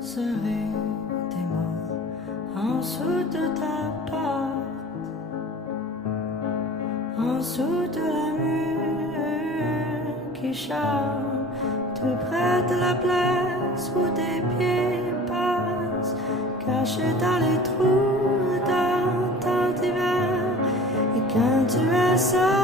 laisserai des mots en dessous de ta porte, en dessous de la mur qui chante, tout près de la place où tes pieds passent, cachés dans les trous dans ton hiver. Et quand tu as ça